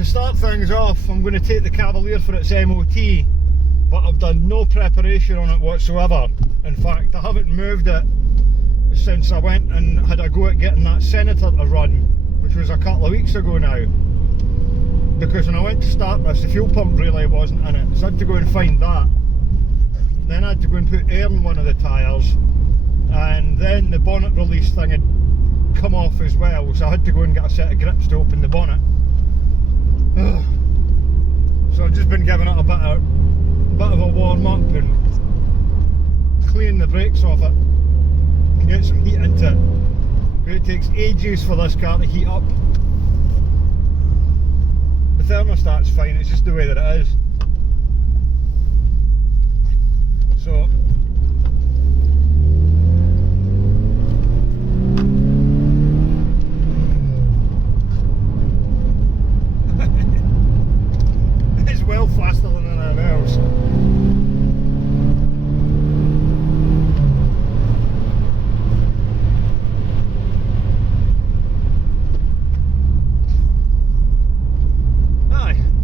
To start things off, I'm going to take the Cavalier for its MoT, but I've done no preparation on it whatsoever. In fact, I haven't moved it since I went and had a go at getting that Senator to run, which was a couple of weeks ago now. Because when I went to start this, the fuel pump relay wasn't in it, so I had to go and find that. Then I had to go and put air in one of the tyres, and then the bonnet release thing had come off as well, so I had to go and get a set of grips to open the bonnet. So I've just been giving it a bit of a warm up and cleaning the brakes off it and get some heat into it. It takes ages for this car to heat up. The thermostat's fine, it's just the way that it is. So it's well faster than anything else.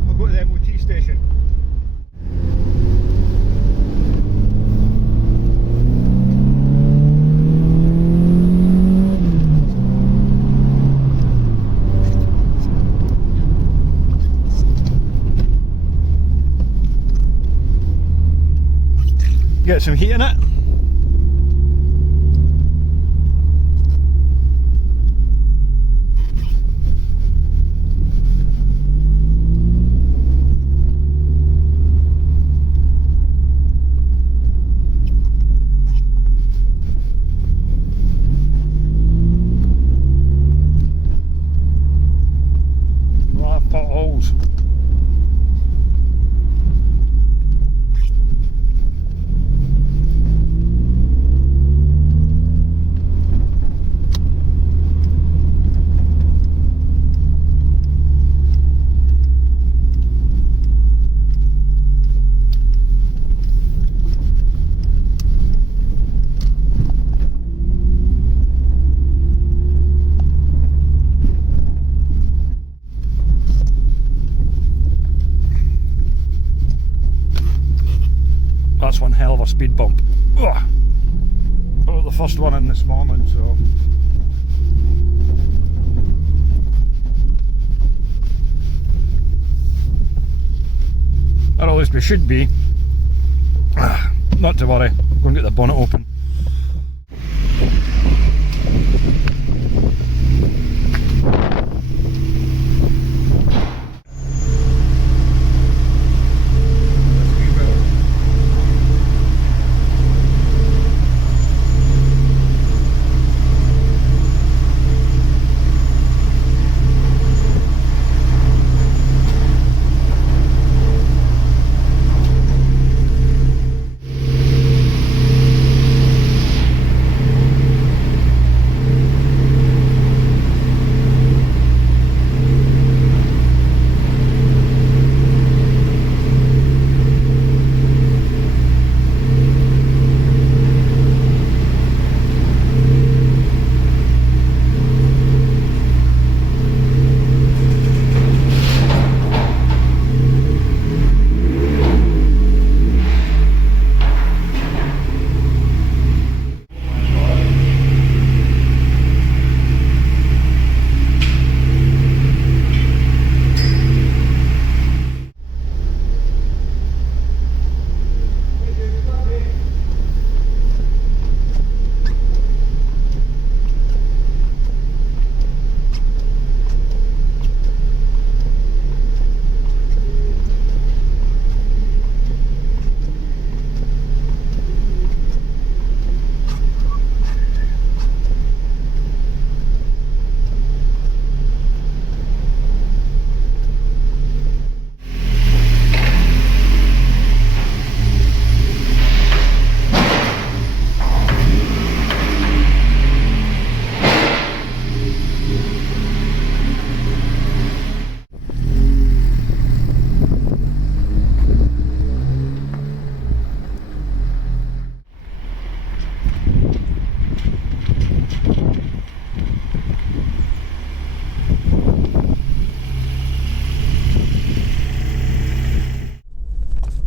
We'll go to the MoT station. Get some heat in it. A lot of potholes. That's one hell of a speed bump. Ugh. Oh, the first one in this morning, so. Or at least we should be. Not to worry, I'm going to get the bonnet open.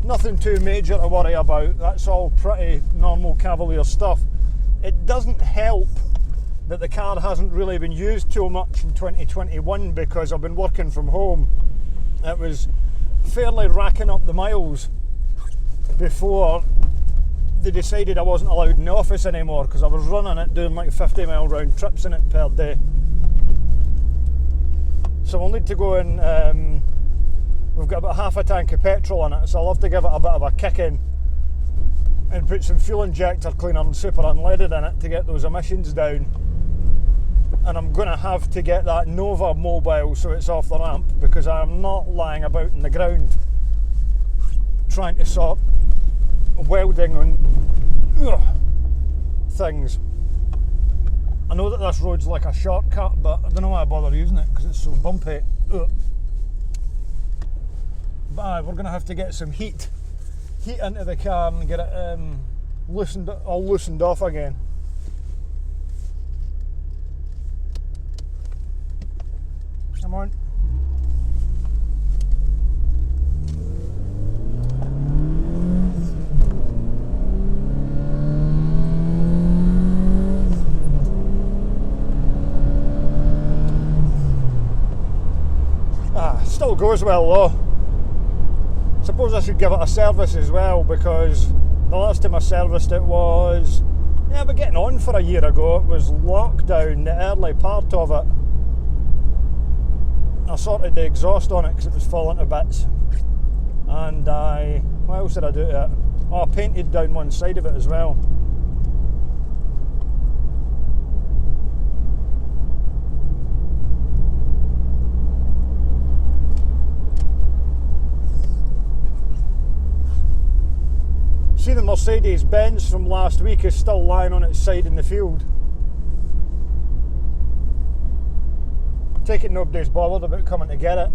nothing too major to worry about. That's all pretty normal Cavalier stuff. It doesn't help that the car hasn't really been used too much in 2021 because I've been working from home. It was fairly racking up the miles before they decided I wasn't allowed in the office anymore, because I was running it, doing like 50-mile round trips in it per day. So we'll need to go and we've got about half a tank of petrol in it, so I'll have to give it a bit of a kick in and put some fuel injector cleaner and super unleaded in it to get those emissions down. And I'm going to have to get that Nova mobile so it's off the ramp, because I'm not lying about in the ground trying to sort welding and things. I know that this road's like a shortcut, but I don't know why I bother using it because it's so bumpy. But we're going to have to get some heat into the car and get it all loosened off again. Come on. Still goes well though. Suppose I should give it a service as well, because the last time I serviced it was, but getting on for a year ago. It was lockdown, the early part of it. I sorted the exhaust on it because it was falling to bits, and what else did I do to it? Oh, I painted down one side of it as well. See, the Mercedes Benz from last week is still lying on its side in the field. Take it nobody's bothered about coming to get it.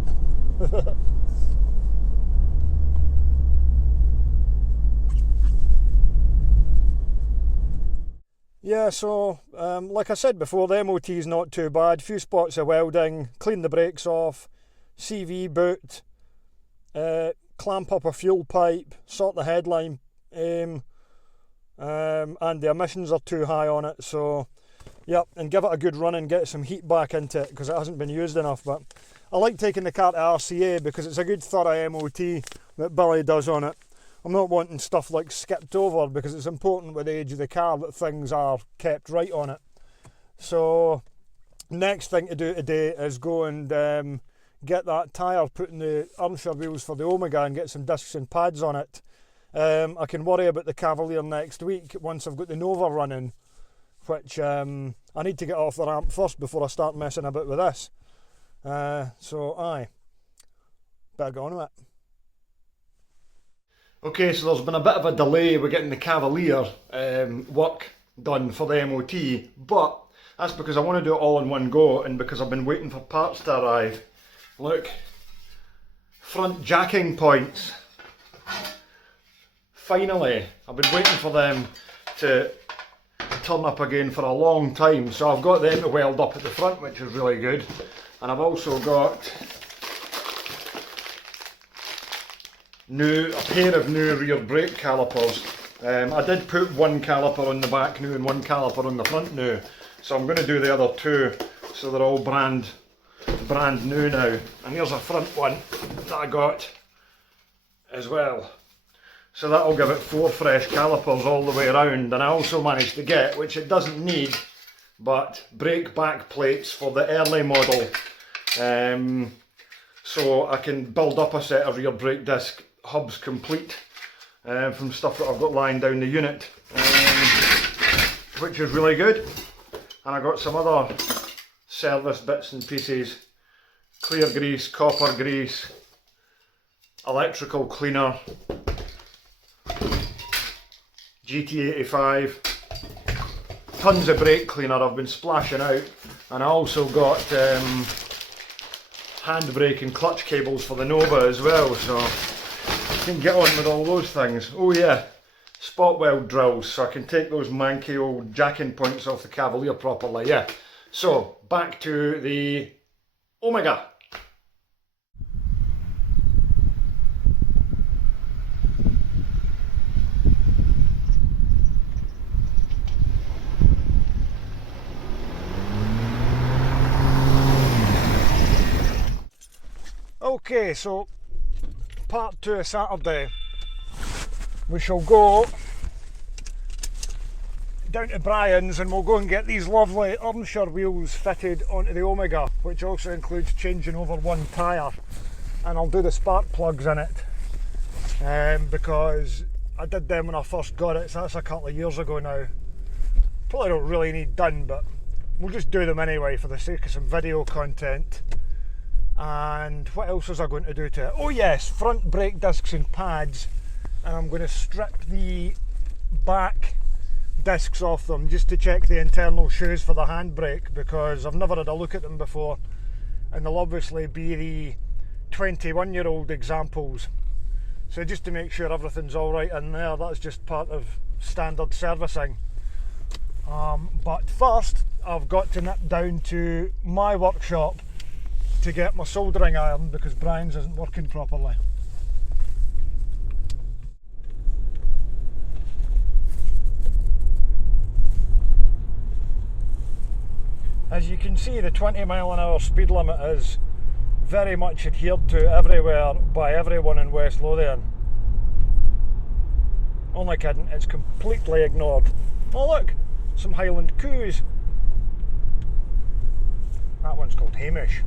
Yeah, so like I said before, the MoT is not too bad. Few spots of welding, clean the brakes off, CV boot, clamp up a fuel pipe, sort the headline, and the emissions are too high on it, so yep, and give it a good run and get some heat back into it because it hasn't been used enough. But I like taking the car to RCA because it's a good thorough MOT that Billy does on it. I'm not wanting stuff like skipped over, because it's important with the age of the car that things are kept right on it. So next thing to do today is go and get that tyre put in the Irmscher wheels for the Omega and get some discs and pads on it. I can worry about the Cavalier next week once I've got the Nova running, which I need to get off the ramp first before I start messing about with this. So aye, better get on with it. Okay, so there's been a bit of a delay with getting the Cavalier work done for the MOT, but that's because I want to do it all in one go and because I've been waiting for parts to arrive. Look, front jacking points. Finally, I've been waiting for them to turn up again for a long time, so I've got them to weld up at the front, which is really good. And I've also got a pair of new rear brake calipers. I did put one caliper on the back new and one caliper on the front new, so I'm going to do the other two, so they're all brand new now. And here's a front one that I got as well. So that'll give it 4 fresh calipers all the way around, and I also managed to get, which it doesn't need, but brake back plates for the early model, so I can build up a set of rear brake disc hubs complete from stuff that I've got lying down the unit, which is really good. And I got some other service bits and pieces, clear grease, copper grease, electrical cleaner, GT85, tons of brake cleaner I've been splashing out, and I also got handbrake and clutch cables for the Nova as well, so I can get on with all those things. Oh yeah, spot weld drills, so I can take those manky old jacking points off the Cavalier properly, yeah. So, back to the Omega. Okay, so part 2 of Saturday. We shall go down to Brian's and we'll go and get these lovely Irmscher wheels fitted onto the Omega, which also includes changing over one tyre, and I'll do the spark plugs in it because I did them when I first got it, so that's a couple of years ago now. Probably don't really need done, but we'll just do them anyway for the sake of some video content. And what else was I going to do to it? Oh yes, front brake discs and pads, and I'm going to strip the back discs off them just to check the internal shoes for the handbrake, because I've never had a look at them before, and they'll obviously be the 21-year-old examples, so just to make sure everything's alright in there. That's just part of standard servicing. But first I've got to nip down to my workshop to get my soldering iron because Brian's isn't working properly. As you can see, the 20-mile-an-hour speed limit is very much adhered to everywhere by everyone in West Lothian. Only kidding, it's completely ignored. Oh look, some Highland coos. That one's called Hamish.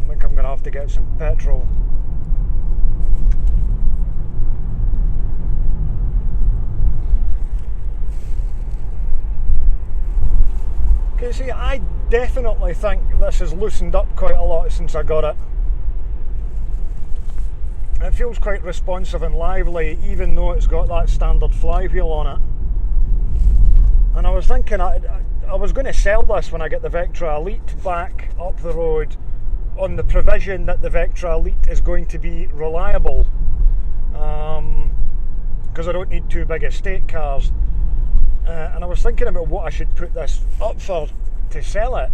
I think I'm going to have to get some petrol. Okay, see, I definitely think this has loosened up quite a lot since I got it. It feels quite responsive and lively, even though it's got that standard flywheel on it. And I was thinking I was going to sell this when I get the Vectra Elite back up the road, on the provision that the Vectra Elite is going to be reliable, because I don't need two big estate cars. And I was thinking about what I should put this up for to sell it.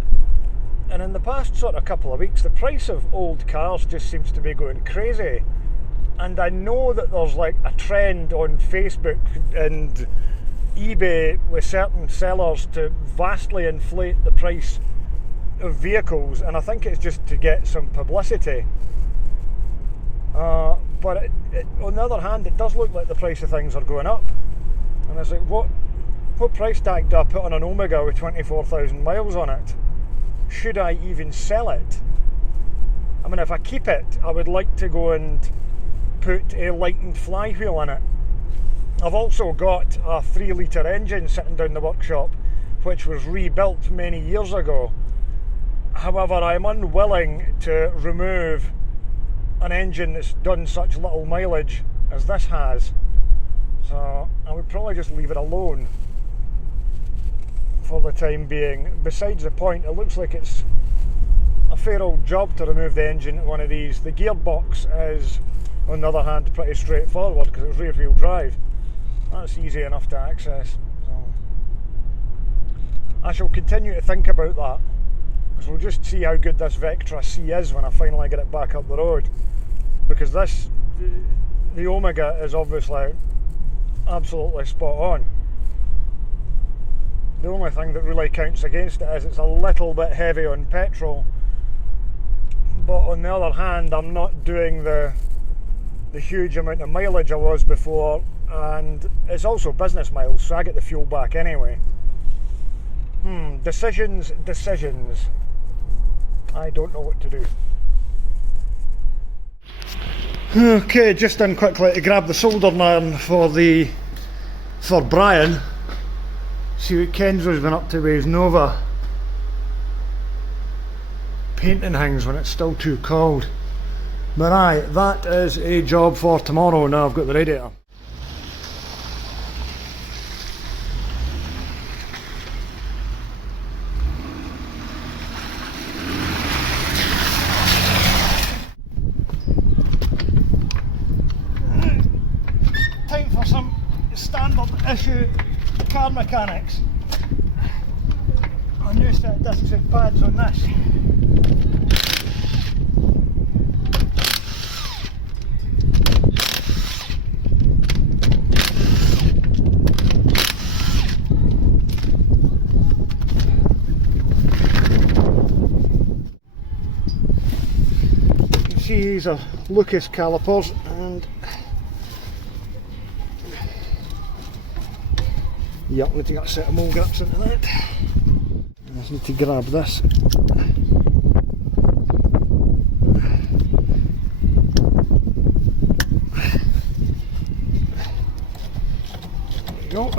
And in the past sort of couple of weeks, the price of old cars just seems to be going crazy. And I know that there's like a trend on Facebook and eBay with certain sellers to vastly inflate the price of vehicles, and I think it's just to get some publicity. But on the other hand, it does look like the price of things are going up. And it's like, what price tag do I put on an Omega with 24,000 miles on it? Should I even sell it? I mean, if I keep it, I would like to go and put a lightened flywheel in it. I've also got a 3-litre engine sitting down the workshop, which was rebuilt many years ago. However, I'm unwilling to remove an engine that's done such little mileage as this has. So I would probably just leave it alone for the time being. Besides the point, it looks like it's a fair old job to remove the engine in one of these. The gearbox is, on the other hand, pretty straightforward because it's rear-wheel drive. That's easy enough to access. So I shall continue to think about that, because we'll just see how good this Vectra C is when I finally get it back up the road. Because the Omega is obviously absolutely spot on. The only thing that really counts against it is it's a little bit heavy on petrol. But on the other hand, I'm not doing the huge amount of mileage I was before, and it's also business miles, so I get the fuel back anyway. Decisions. I don't know what to do. Okay, just in quickly to grab the soldering iron for Brian. See what Kenzo's been up to with his Nova. Painting things when it's still too cold. But aye, that is a job for tomorrow. Now I've got the radiator. Time for some standard issue car mechanics. A new set of discs and pads on this. these are Lucas calipers, and yeah, I need to get a set of mole grips into that. I just need to grab this. There we go.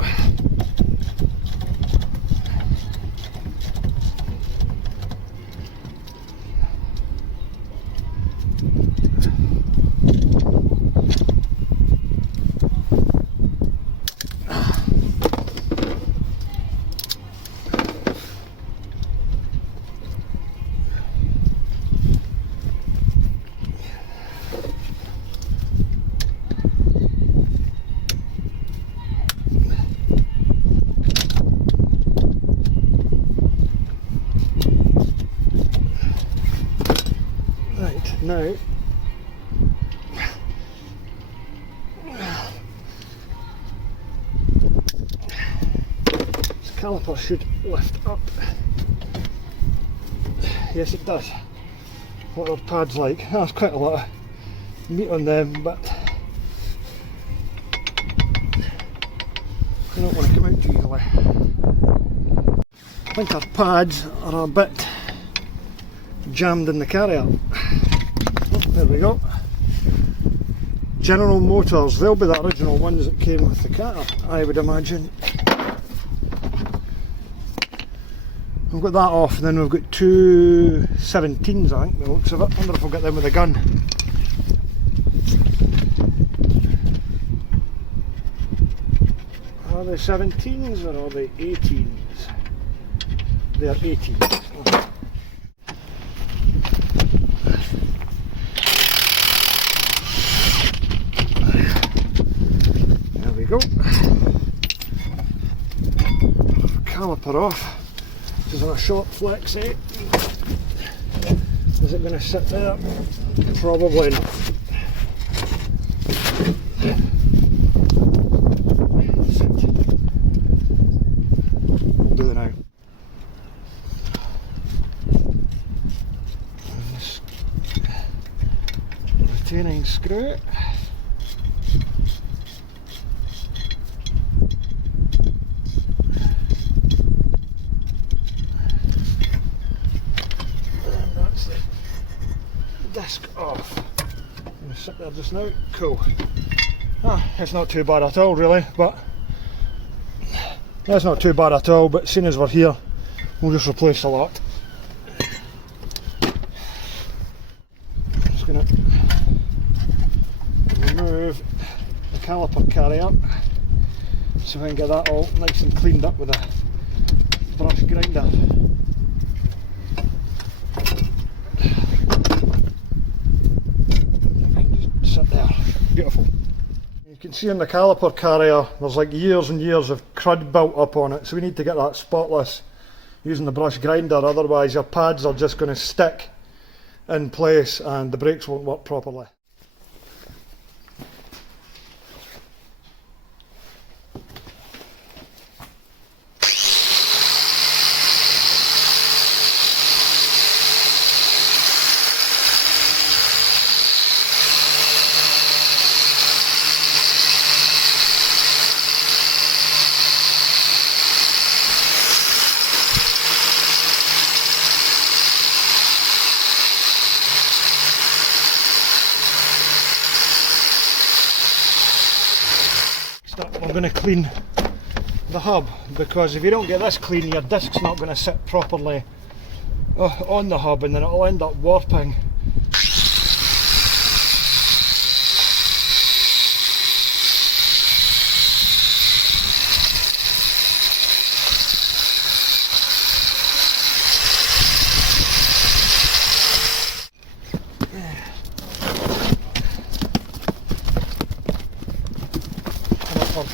Now, this caliper should lift up. Yes, it does. What are pads like? That's quite a lot of meat on them, but they don't want to come out too easily. I think our pads are a bit jammed in the carrier. There we go. General Motors, they'll be the original ones that came with the car, I would imagine. We've got that off, and then we've got two 17s, I think, the looks of it. I wonder if we'll get them with a gun. Are they 17s or are they 18s? They are 18s. Go. Caliper off. This is on a short flex, eh? Is it going to sit there? Probably not. We'll do it now. This retaining screw. Disc off. I'm going to sit there just now. Cool. It's not too bad at all, really, but that's not too bad at all. But seeing as we're here, we'll just replace a lot. I'm just going to remove the caliper carrier so I can get that all nice and cleaned up with a brush grinder. Beautiful. You can see in the caliper carrier there's like years and years of crud built up on it, so we need to get that spotless using the brush grinder, otherwise your pads are just going to stick in place and the brakes won't work properly. We're going to clean the hub, because if you don't get this clean, your disc's not going to sit properly on the hub, and then it'll end up warping.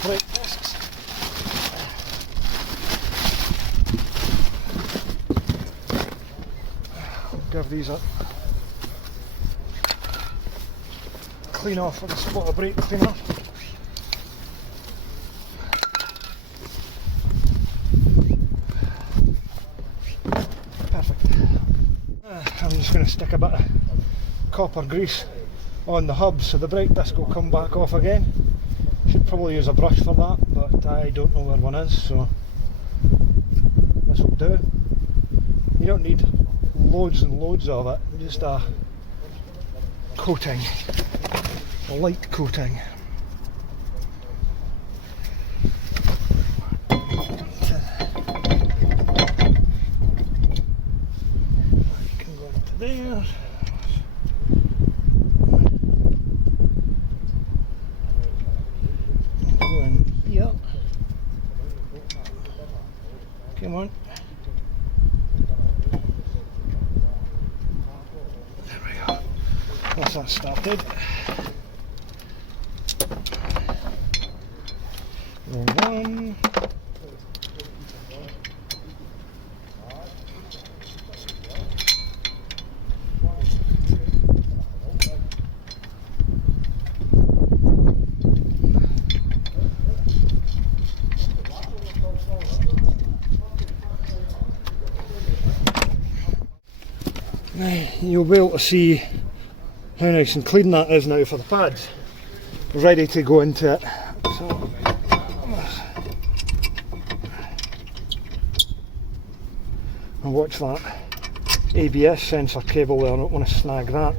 Brake discs. I'll give these a clean off with a spot of brake cleaner. Perfect. I'm just going to stick a bit of copper grease on the hub, so the brake disc will come back off again. Should probably use a brush for that, but I don't know where one is, so this will do. You don't need loads and loads of it, just a coating, a light coating. Can go into there. Go in here. Come on. Once that's started, roll one, you'll be able to see how nice and clean that is now for the pads. Ready to go into it. So, and watch that ABS sensor cable there, I don't want to snag that.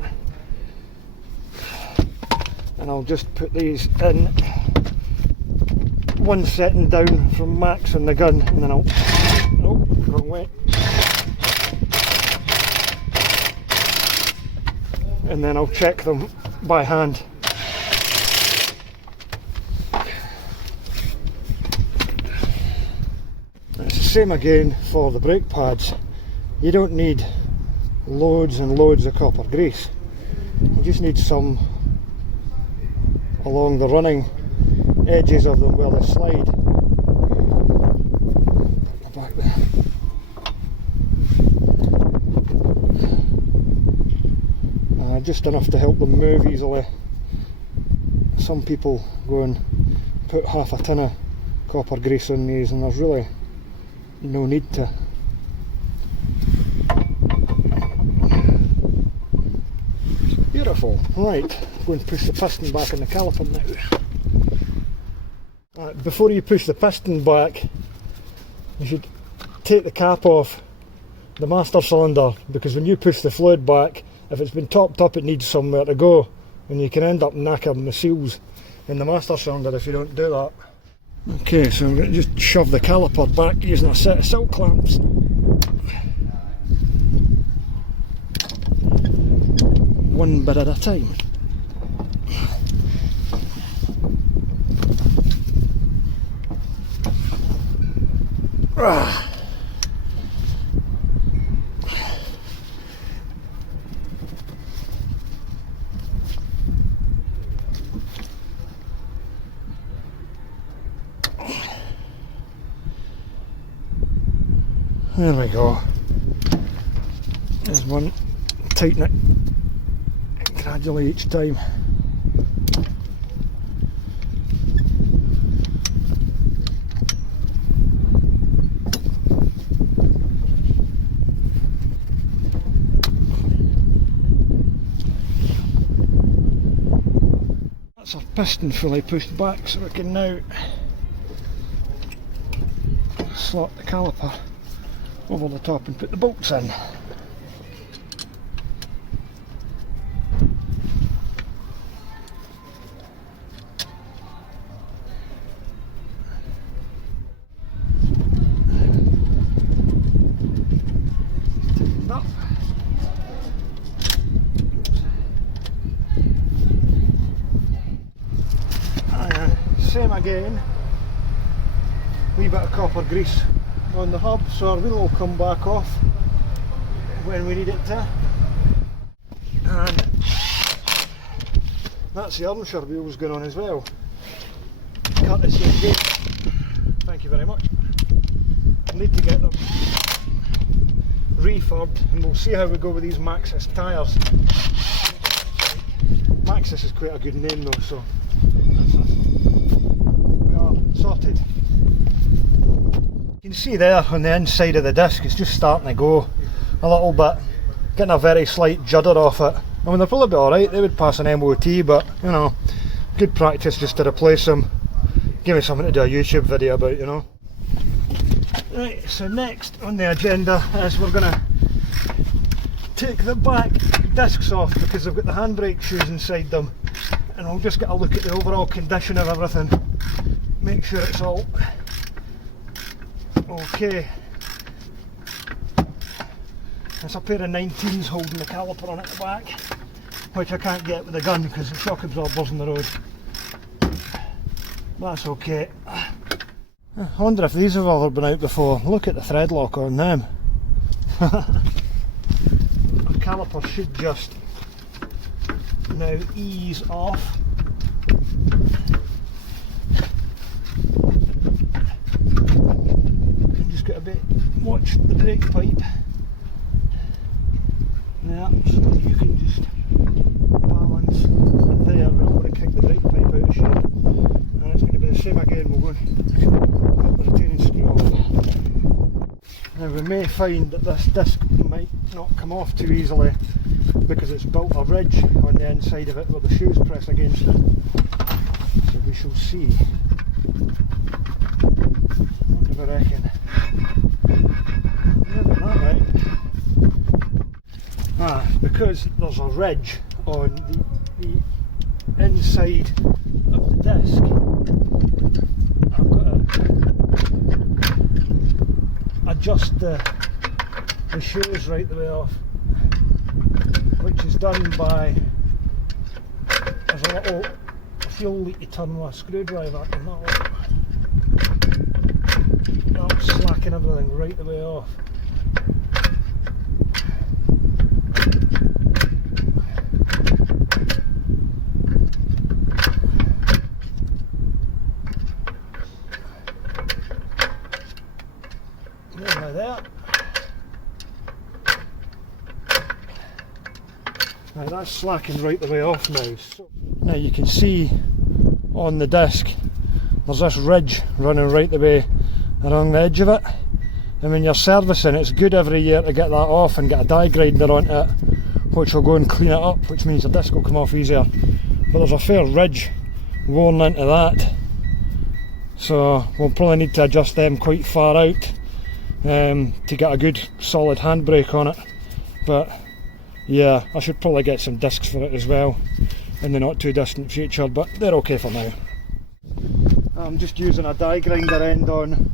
And I'll just put these in one setting down from max on the gun, and then I'll, oh, wrong way. And then I'll check them by hand. It's the same again for the brake pads. You don't need loads and loads of copper grease. You just need some along the running edges of them where they slide. Put the back there. Just enough to help them move easily. Some people go and put half a tin of copper grease on these, and there's really no need to. Beautiful. Right, go and push the piston back in the caliper now. Before you push the piston back, you should take the cap off the master cylinder, because when you push the fluid back, if it's been topped up, it needs somewhere to go, and you can end up knacking the seals in the master cylinder if you don't do that. Okay, so I'm going to just shove the caliper back using a set of silk clamps. One bit at a time. There we go. There's one. Tighten it gradually each time. That's our piston fully pushed back, so we can now slot the caliper over the top and put the bolts in. Tighten up. Same again. Wee bit of copper grease on the hub, so our wheel will come back off when we need it to. And that's the Irmscher wheels going on as well. Courtesy of Jake. Thank you very much. Need to get them refurbed, and we'll see how we go with these Maxxis tyres. Maxxis is quite a good name though, so we are sorted. You can see there on the inside of the disc, it's just starting to go a little bit, getting a very slight judder off it. I mean, they'll probably be alright, they would pass an MoT, but you know, good practice just to replace them. Give me something to do a YouTube video about, you know. Right, so next on the agenda is we're going to take the back discs off because they've got the handbrake shoes inside them, and we'll just get a look at the overall condition of everything, make sure it's all okay. It's a pair of 19s holding the caliper on at the back, which I can't get with the gun because the shock absorber's on the road. That's okay. I wonder if these have ever been out before. Look at the thread lock on them. The caliper should just now ease off. And just got a bit, watch the brake pipe. Yeah, so you can just balance there. We're not going to kick the brake pipe out of shape, and it's going to be the same again. We're going to get the retaining screw off. Now we may find that this disc might not come off too easily because it's built a ridge on the inside of it where the shoes press against it. So we shall see. What do we reckon? Never that right. Because there's a ridge on the inside of the disc, I've got to adjust the shoes right the way off, which is done by, there's a little fuel leak you turn with a screwdriver, and that'll slacken everything right the way off. Now that's slacking right the way off now. So, now you can see on the disc there's this ridge running right the way along the edge of it, and when you're servicing it's good every year to get that off and get a die grinder onto it, which will go and clean it up, which means the disc will come off easier. But there's a fair ridge worn into that, so we'll probably need to adjust them quite far out to get a good solid handbrake on it. But yeah, I should probably get some discs for it as well in the not too distant future, but they're okay for now. I'm just using a die grinder end on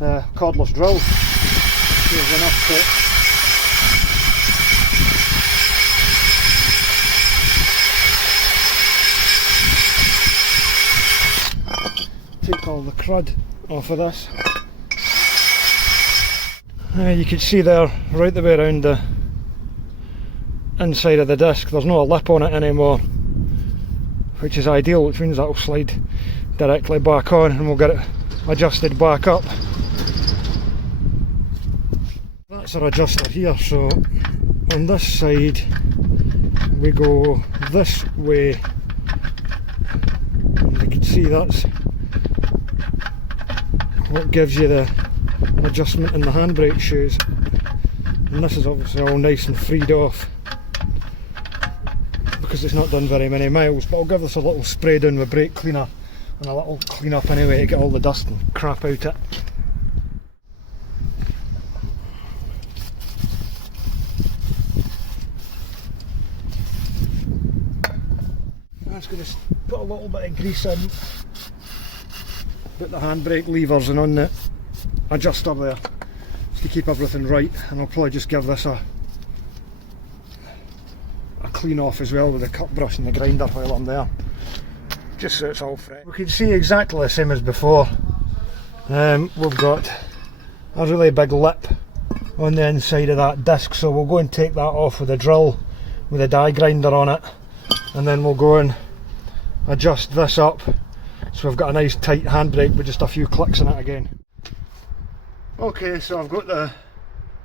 the cordless drill. There's enough to take all the crud off of this. You can see there, right the way around the inside of the disc, there's no lip on it anymore, which is ideal, which means that'll slide directly back on and we'll get it adjusted back up. That's our adjuster here, so on this side we go this way, and you can see that's what gives you the adjustment in the handbrake shoes, and this is obviously all nice and freed off because it's not done very many miles, but I'll give this a little spray down with brake cleaner and a little clean up anyway to get all the dust and crap out it. I'm just going to put a little bit of grease in, put the handbrake levers and on the adjuster there just to keep everything right, and I'll probably just give this a clean off as well with the cut brush and the grinder while I'm there, just so it's all fresh. We can see exactly the same as before. We've got a really big lip on the inside of that disc, so we'll go and take that off with a drill with a die grinder on it, and then we'll go and adjust this up so we've got a nice tight handbrake with just a few clicks in it again. Okay, so I've got the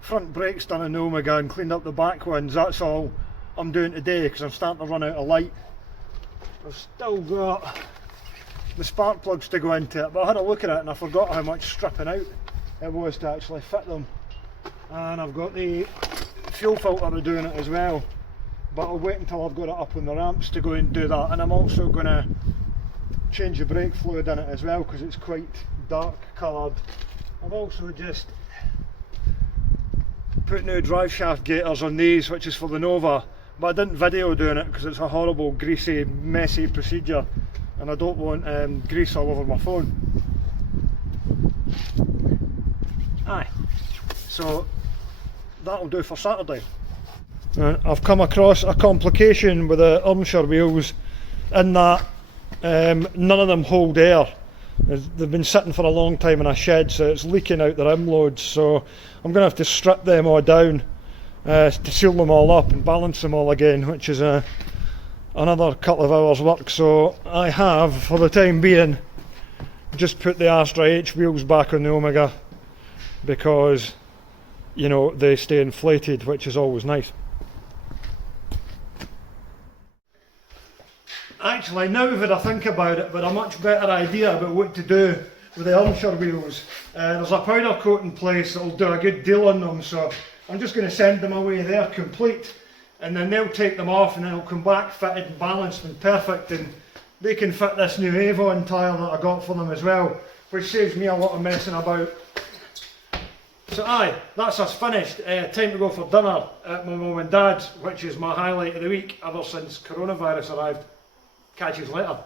front brakes done in the Omega and cleaned up the back ones. That's all I'm doing today because I'm starting to run out of light. I've still got the spark plugs to go into it, but I had a look at it and I forgot how much stripping out it was to actually fit them. And I've got the fuel filter to do in it as well, but I'll wait until I've got it up on the ramps to go and do that. And I'm also going to change the brake fluid in it as well, because it's quite dark coloured. I've also just put new drive shaft gaiters on these, which is for the Nova, but I didn't video doing it because it's a horrible, greasy, messy procedure, and I don't want grease all over my phone. Aye, so that'll do for Saturday. I've come across a complication with the Irmscher wheels in that none of them hold air. They've been sitting for a long time in a shed, so it's leaking out the rim loads, so I'm going to have to strip them all down to seal them all up and balance them all again, which is another couple of hours work. So I have, for the time being, just put the Astra H wheels back on the Omega, because, you know, they stay inflated, which is always nice. Actually, now that I think about it, I've got a much better idea about what to do with the Irmscher wheels. There's a powder coat in place that'll do a good deal on them, so I'm just going to send them away there complete, and then they'll take them off, and then I'll come back fitted and balanced and perfect, and they can fit this new Avon tyre that I got for them as well, which saves me a lot of messing about. So aye, that's us finished. Time to go for dinner at my mum and dad's, which is my highlight of the week ever since coronavirus arrived. Catch you later.